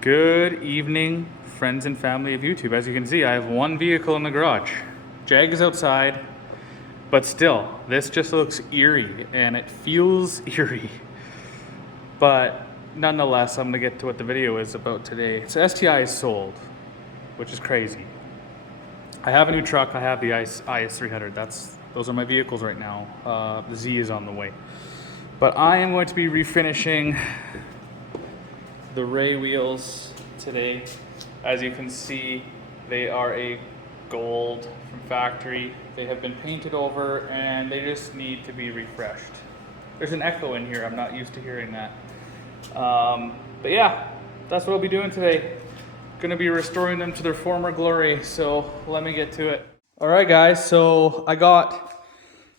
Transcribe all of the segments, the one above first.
Good evening, friends and family of YouTube. As you can see, I have one vehicle in the garage. Jag is outside, but still, this just looks eerie, and it feels eerie. But nonetheless, I'm gonna get to what the video is about today. So STI is sold, which is crazy. I have a new truck. I have the Is300. Those are my vehicles right now. The Z is on the way. But I am going to be refinishing the Ray wheels today. As you can see, they are a gold from factory. They have been painted over and they just need to be refreshed. There's an echo in here. I'm not used to hearing that. But yeah, that's what I'll be doing today. Gonna be restoring them to their former glory. So let me get to it. All right, guys. So I got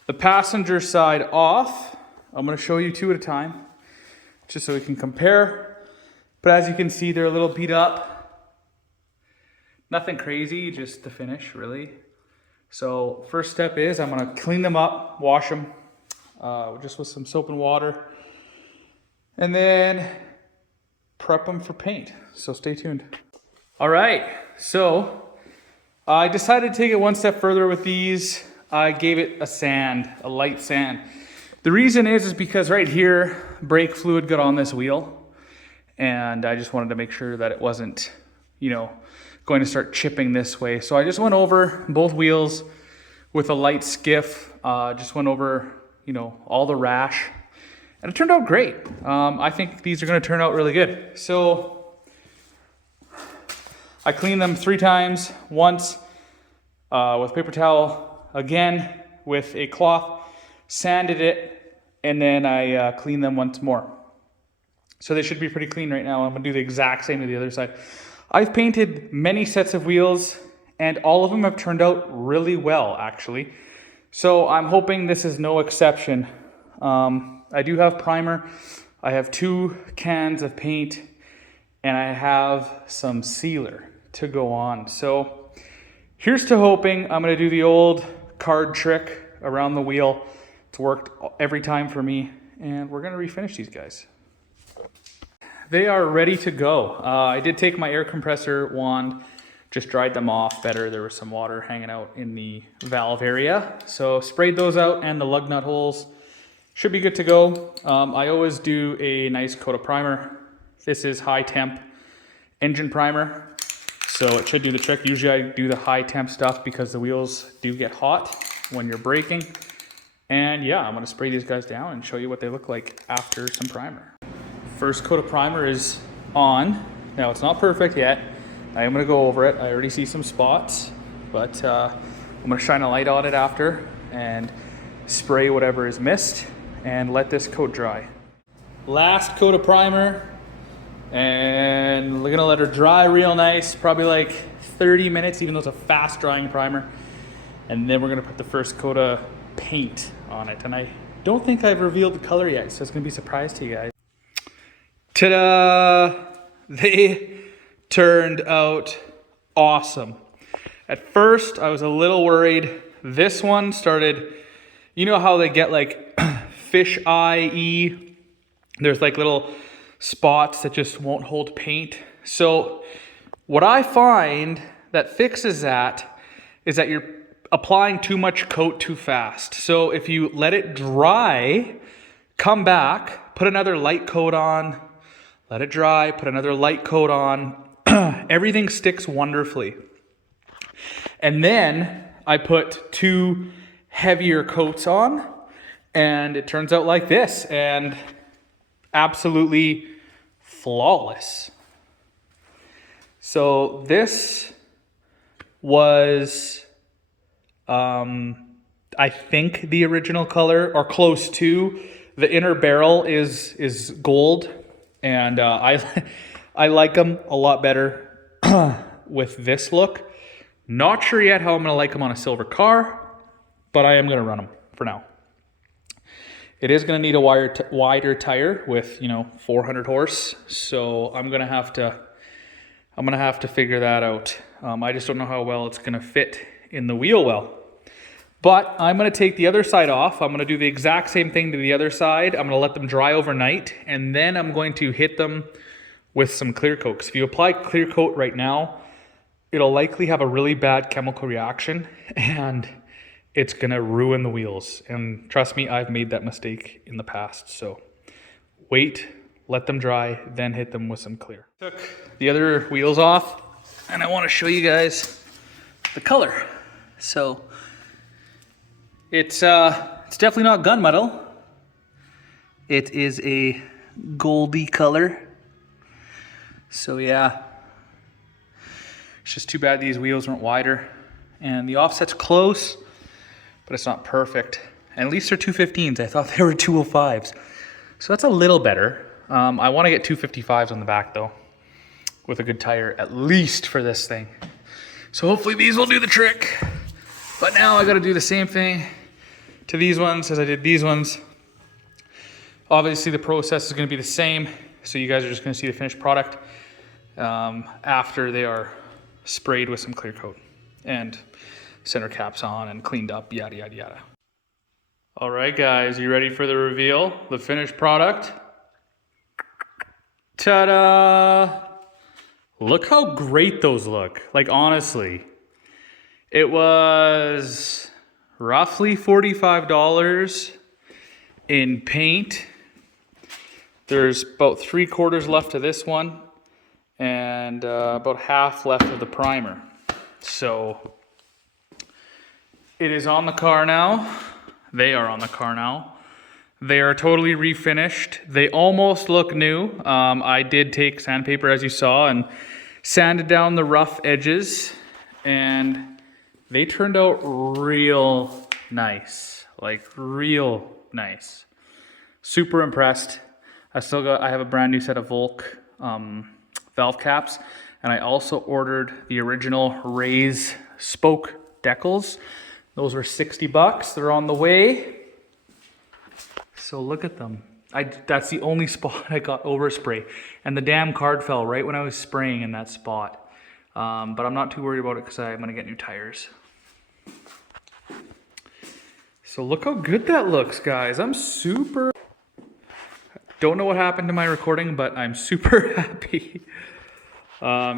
the passenger side off. I'm gonna show you two at a time, just so we can compare. But as you can see, they're a little beat up. Nothing crazy, just the finish, really. So first step is I'm gonna clean them up, wash them, just with some soap and water, and then prep them for paint. So stay tuned. All right, so I decided to take it one step further with these. I gave it a sand, a light sand. The reason is because right here, brake fluid got on this wheel. And I just wanted to make sure that it wasn't, going to start chipping this way. So I just went over both wheels with a light skiff. Just went over, all the rash. And it turned out great. I think these are going to turn out really good. So I cleaned them 3 times. Once with paper towel, again with a cloth, sanded it, and then I cleaned them once more. So they should be pretty clean right now. I'm gonna do the exact same to the other side. I've painted many sets of wheels and all of them have turned out really well, actually. So I'm hoping this is no exception. I do have primer. I have 2 cans of paint and I have some sealer to go on. So here's to hoping. I'm gonna do the old card trick around the wheel. It's worked every time for me and we're gonna refinish these guys. They are ready to go. I did take my air compressor wand, just dried them off better. There was some water hanging out in the valve area. So sprayed those out and the lug nut holes. Should be good to go. I always do a nice coat of primer. This is high temp engine primer. So it should do the trick. Usually I do the high temp stuff because the wheels do get hot when you're braking. And yeah, I'm gonna spray these guys down and show you what they look like after some primer. First coat of primer is on. Now it's not perfect yet. I am gonna go over it. I already see some spots, but I'm gonna shine a light on it after and spray whatever is missed and let this coat dry. Last coat of primer, and we're gonna let her dry real nice, probably like 30 minutes, even though it's a fast drying primer. And then we're gonna put the first coat of paint on it. And I don't think I've revealed the color yet, so it's gonna be a surprise to you guys. Ta-da! They turned out awesome. At first, I was a little worried. This one started, you know how they get like fish eye-y? There's like little spots that just won't hold paint. So what I find that fixes that is that you're applying too much coat too fast. So if you let it dry, come back, put another light coat on, let it dry, put another light coat on. Everything sticks wonderfully. And then I put 2 heavier coats on and it turns out like this and absolutely flawless. So this was, I think the original color or close to. The inner barrel is gold. And I like them a lot better with this look. Not sure yet how I'm gonna like them on a silver car, but I am gonna run them for now. It is gonna need a wider tire with 400 horse, so I'm gonna have to figure that out. I just don't know how well it's gonna fit in the wheel well. But I'm gonna take the other side off. I'm gonna do the exact same thing to the other side. I'm gonna let them dry overnight, and then I'm going to hit them with some clear coat. Because if you apply clear coat right now, it'll likely have a really bad chemical reaction and it's gonna ruin the wheels. And trust me, I've made that mistake in the past. So wait, let them dry, then hit them with some clear. Took the other wheels off and I wanna show you guys the color. So it's definitely not gunmetal. It is a goldy color. So yeah, it's just too bad these wheels weren't wider. And the offset's close, but it's not perfect. And at least they're 215s. I thought they were 205s. So that's a little better. I want to get 255s on the back though, with a good tire, at least for this thing. So hopefully these will do the trick. But now I got to do the same thing to these ones as I did these ones. Obviously the process is going to be the same. So you guys are just going to see the finished product after they are sprayed with some clear coat and center caps on and cleaned up, yada, yada, yada. All right, guys, you ready for the reveal? The finished product? Ta-da! Look how great those look. Like, honestly, it was roughly $45 in paint. There's about 3/4 left of this one and about half left of the primer. So it is on the car now. They are on the car now. They are totally refinished. They almost look new. I did take sandpaper, as you saw, and sanded down the rough edges, and they turned out real nice. Like, real nice. Super impressed. I have a brand new set of Volk valve caps, and I also ordered the original Raise spoke decals. Those were $60. They're on the way. So look at them. That's the only spot I got overspray, and the damn card fell right when I was spraying in that spot. But I'm not too worried about it because I'm gonna get new tires. So look how good that looks, guys. I'm super. Don't know what happened to my recording, but I'm super happy.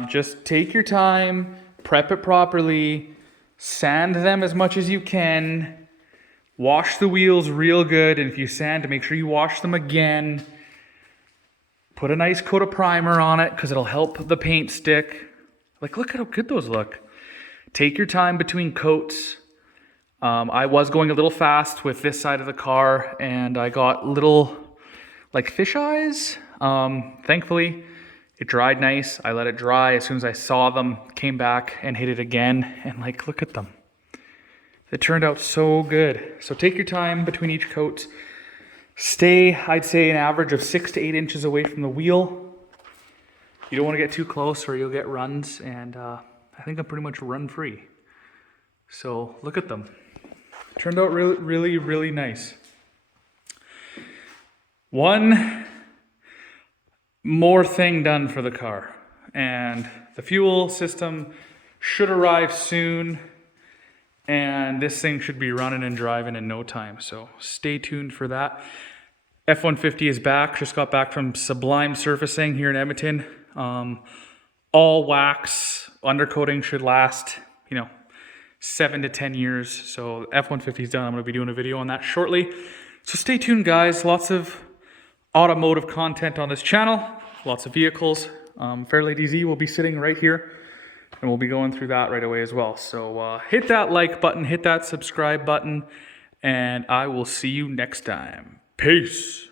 Just take your time, prep it properly, sand them as much as you can, wash the wheels real good, and if you sand, make sure you wash them again. Put a nice coat of primer on it because it'll help the paint stick. Like, look at how good those look. Take your time between coats. I was going a little fast with this side of the car, and I got little, like, fish eyes. Thankfully, it dried nice. I let it dry. As soon as I saw them, came back and hit it again, and like, look at them. It turned out so good. So take your time between each coat. Stay, I'd say, an average of 6 to 8 inches away from the wheel. You don't want to get too close or you'll get runs, and I think I'm pretty much run free. So look at them. Turned out really, really, really nice. One more thing done for the car, and the fuel system should arrive soon, and this thing should be running and driving in no time, so stay tuned for that. F-150 is back. Just got back from Sublime Surfacing here in Edmonton. All wax undercoating should last, 7 to 10 years. So F-150 is done. I'm going to be doing a video on that shortly. So stay tuned, guys. Lots of automotive content on this channel. Lots of vehicles. Fairlady Z will be sitting right here, and we'll be going through that right away as well. So hit that like button, hit that subscribe button, and I will see you next time. Peace.